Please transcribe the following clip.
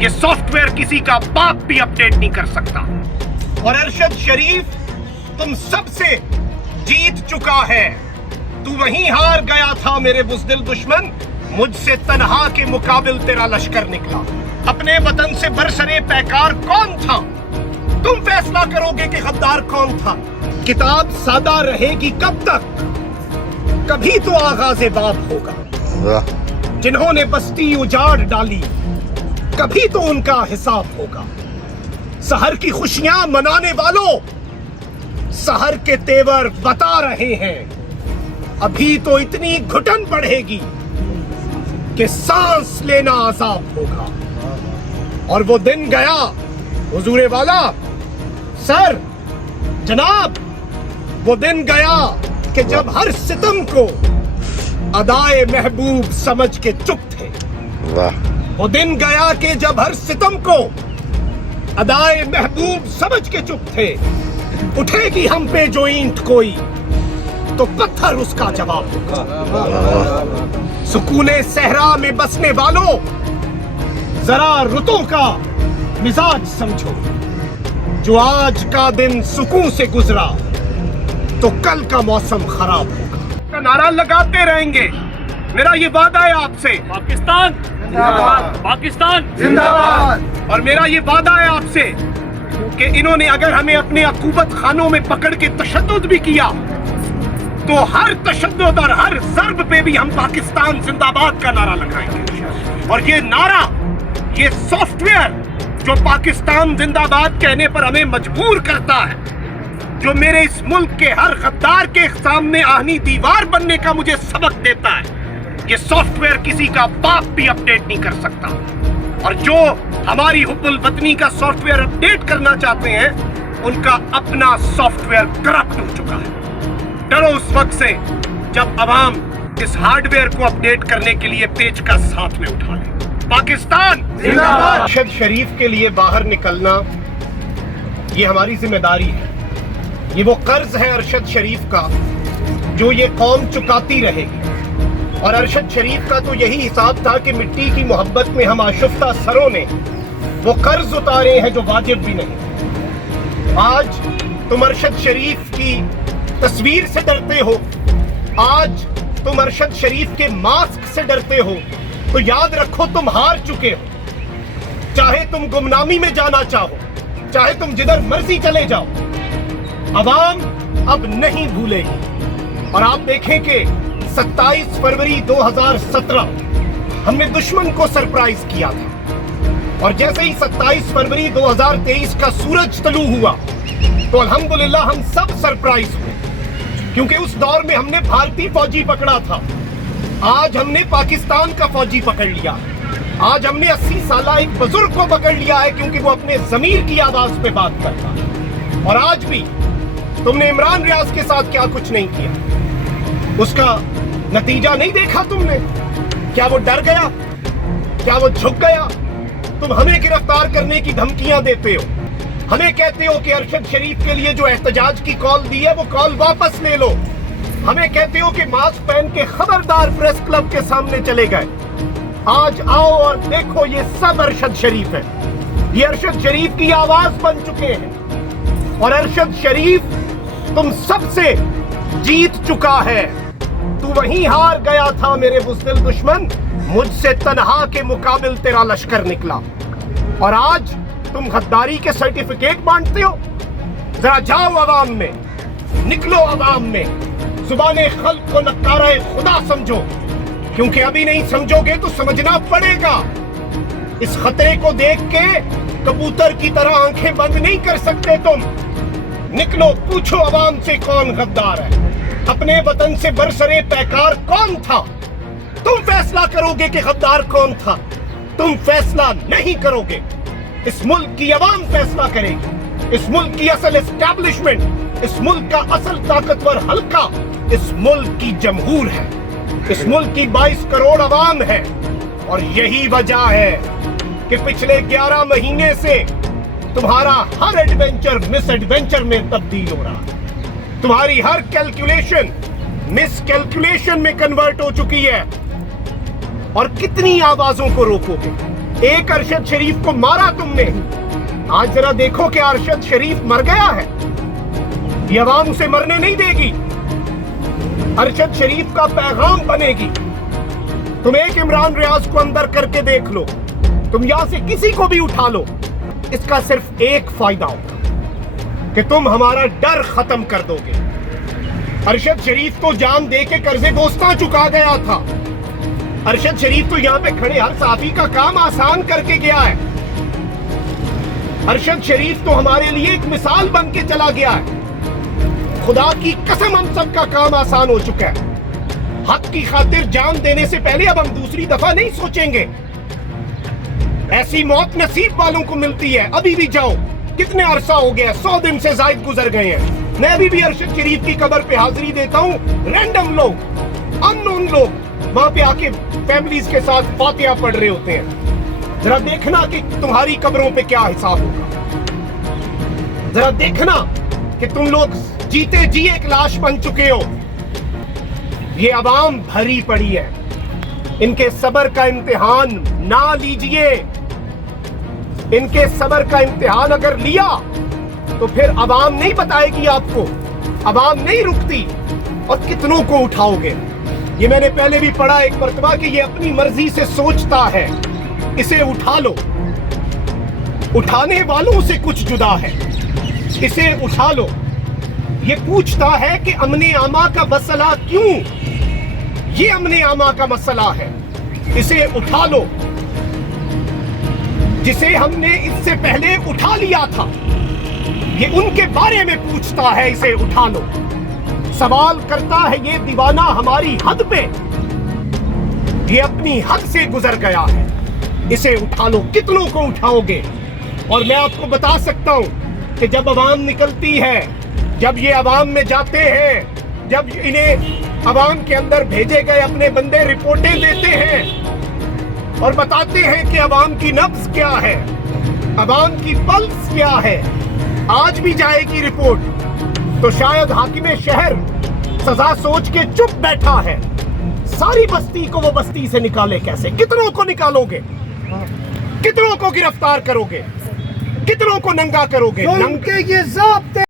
ये सॉफ्टवेयर किसी का बाप भी अपडेट नहीं कर सकता। और अरशद शरीफ तुम सबसे जीत चुका है। तू वहीं हार गया था मेरे बुज़दिल दुश्मन, मुझसे तन्हा के मुकाबिल तेरा लश्कर निकला। अपने वतन से बरसरे पैकार कौन था? तुम फैसला करोगे कि गद्दार कौन था। किताब सादा रहेगी कब तक? कभी तो आगाज़े बाब होगा। जिन्होंने बस्ती उजाड़ डाली कभी तो उनका हिसाब होगा। सहर की खुशियां मनाने वालों, सहर के तेवर बता रहे हैं। अभी तो इतनी घुटन बढ़ेगी कि सांस लेना आजाब होगा। और वो दिन गया हुजूरे वाला, सर जनाब, वो दिन गया कि जब हर सितम को अदाए महबूब समझ के चुप थे। वाह। वो दिन गया कि जब हर सितम को अदाए महबूब समझ के चुप थे। उठेगी हम पे जो ईंट कोई तो पत्थर उसका जवाब होगा। सुकूने सहरा में बसने वालों, जरा रुतों का मिजाज समझो। जो आज का दिन सुकून से गुजरा तो कल का मौसम खराब होगा। नारा लगाते रहेंगे, मेरा ये वादा है आपसे। पाकिस्तान जिंदाबाद, पाकिस्तान जिंदाबाद। और मेरा ये वादा है आपसे कि इन्होंने अगर हमें अपने अकूबत खानों में पकड़ के तशद्दुद भी किया तो हर तशद्दुद और हर ज़र्ब पे भी हम पाकिस्तान जिंदाबाद का नारा लगाएंगे। और ये नारा, ये सॉफ्टवेयर जो पाकिस्तान जिंदाबाद कहने पर हमें मजबूर करता है, जो मेरे इस मुल्क के हर गद्दार के सामने आहनी दीवार बनने का मुझे सबक देता है, ये सॉफ्टवेयर किसी का बाप भी अपडेट नहीं कर सकता। और जो हमारी हुब्बुल वतनी का सॉफ्टवेयर अपडेट करना चाहते हैं, उनका अपना सॉफ्टवेयर करप्ट हो चुका है। डरो उस वक्त से जब अवाम इस हार्डवेयर को अपडेट करने के लिए पेचकस हाथ में उठा ले। पाकिस्तान जिंदाबाद। अरशद शरीफ के लिए बाहर निकलना ये हमारी जिम्मेदारी है। ये वो कर्ज है अरशद शरीफ का जो ये कौम चुकाती रहेगी। और अरशद शरीफ का तो यही हिसाब था कि मिट्टी की मोहब्बत में हम आशुफ्ता सरों ने वो कर्ज उतारे हैं जो वाजिब भी नहीं। आज तुम अरशद शरीफ की तस्वीर से डरते हो, आज तुम अरशद शरीफ के मास्क से डरते हो, तो याद रखो तुम हार चुके हो। चाहे तुम गुमनामी में जाना चाहो, चाहे तुम जिधर मर्जी चले जाओ, अवाम अब नहीं भूलेगी। और आप देखें कि 27 फरवरी 2017 हमने दुश्मन को सरप्राइज किया था। और जैसे ही 27 फरवरी 2023 का सूरज तलू हुआ तो अल्हम्दुलिल्लाह हम सब सरप्राइज हुए, क्योंकि उस दौर में हमने भारतीय फौजी पकड़ा था। आज हमने पाकिस्तान का फौजी पकड़ लिया। आज हमने 80 साल एक बुजुर्ग को पकड़ लिया है, क्योंकि वो अपने ज़मीर की आवाज पे बात करता है। और आज भी तुमने इमरान रियाज के साथ क्या कुछ नहीं किया, उसका नतीजा नहीं देखा तुमने। क्या वो डर गया? क्या वो झुक गया? तुम हमें गिरफ्तार करने की धमकियां देते हो, हमें कहते हो कि अरशद शरीफ के लिए जो एहतजाज की कॉल दी है वो कॉल वापस ले लो। हमें कहते हो कि मास्क पहन के खबरदार प्रेस क्लब के सामने चले गए। आज आओ और देखो, ये सब अरशद शरीफ है। ये अरशद शरीफ की आवाज बन चुके हैं। और अरशद शरीफ तुम सबसे जीत चुका है। तू वहीं हार गया था मेरे बुज़दिल दुश्मन, मुझसे तन्हा के मुकाबिल तेरा लश्कर निकला। और आज तुम गद्दारी के सर्टिफिकेट बांटते हो। जरा जाओ अवाम में, निकलो अवाम में, जुबाने खल्क को नकारा खुदा समझो, क्योंकि अभी नहीं समझोगे तो समझना पड़ेगा। इस खतरे को देख के कबूतर की तरह आंखें बंद नहीं कर सकते तुम। निकलो, पूछो अवाम से कौन गद्दार है, अपने वतन से बरसरे पैकार कौन था। तुम फैसला करोगे कि गद्दार कौन था। तुम फैसला नहीं करोगे, इस मुल्क की अवाम फैसला करेगी। इस मुल्क की असल एस्टैब्लिशमेंट, इस मुल्क का असल ताकतवर हल्का इस मुल्क की जमहूर है, इस मुल्क की 22 करोड़ अवाम है। और यही वजह है कि पिछले 11 महीने से तुम्हारा हर एडवेंचर मिस एडवेंचर में तब्दील हो रहा है। तुम्हारी हर कैलकुलेशन मिस कैलकुलेशन में कन्वर्ट हो चुकी है। और कितनी आवाजों को रोकोगे, एक अरशद शरीफ को मारा तुमने, आज जरा देखो कि अरशद शरीफ मर गया है। ये अवाम उसे मरने नहीं देगी, अरशद शरीफ का पैगाम बनेगी। तुम एक इमरान रियाज को अंदर करके देख लो, तुम यहां से किसी को भी उठा लो, इसका सिर्फ एक फायदा होगा कि तुम हमारा डर खत्म कर दोगे। अरशद शरीफ तो जान दे के कर्जे दोस्तां चुका गया था। अरशद शरीफ तो यहाँ पे खड़े हर साफी का काम आसान करके गया है। अरशद शरीफ तो हमारे लिए एक मिसाल बन के चला गया है। खुदा की कसम हम सबका काम आसान हो चुका है। हक की खातिर जान देने से पहले अब हम दूसरी दफा नहीं सोचेंगे। ऐसी मौत नसीब वालों को मिलती है। अभी भी जाओ, कितने अरसा हो गया, 100 दिन से जायद गुजर गए हैं। मैं अभी भी अरशद शरीफ की कब्र पे हाजिरी देता हूँ। रैंडम लोग, अननोन लोग वहां पे आके फैमिलीज के साथ फातिहा पढ़ रहे होते हैं। जरा देखना कि तुम्हारी कब्रों पे क्या हिसाब होगा। जरा देखना कि तुम लोग जीते जी एक लाश बन चुके हो। ये अवाम भरी पड़ी है, इनके सब्र का इम्तिहान ना लीजिए। इनके सब्र का इम्तिहान अगर लिया तो फिर अवाम नहीं बताएगी आपको, अवाम नहीं रुकती। और कितनों को उठाओगे? ये मैंने पहले भी पढ़ा एक मर्तबा कि ये अपनी मर्जी से सोचता है, इसे उठा लो। उठाने वालों से कुछ जुदा है, इसे उठा लो। ये पूछता है कि अमने आमा का मसला क्यों? ये अमने आमा का मसला है, इसे उठा लो। जिसे हमने इससे पहले उठा लिया था, ये उनके बारे में पूछता है, इसे उठा लो। सवाल करता है ये दीवाना हमारी हद पे, ये अपनी हद से गुजर गया है, इसे उठा लो। कितनों को उठाओगे? और मैं आपको बता सकता हूं कि जब अवाम निकलती है, जब ये अवाम में जाते हैं, जब इन्हें अवाम के अंदर भेजे गए अपने बंदे रिपोर्टें देते हैं और बताते हैं कि अवाम की नब्ज क्या है, अवाम की पल्स क्या है, आज भी जाएगी रिपोर्ट, तो शायद हाकिमे शहर सजा सोच के चुप बैठा है। सारी बस्ती को वो बस्ती से निकाले कैसे? कितनों को निकालोगे? कितनों को गिरफ्तार करोगे? कितनों को नंगा करोगे? उनके ये ज़ाब्ते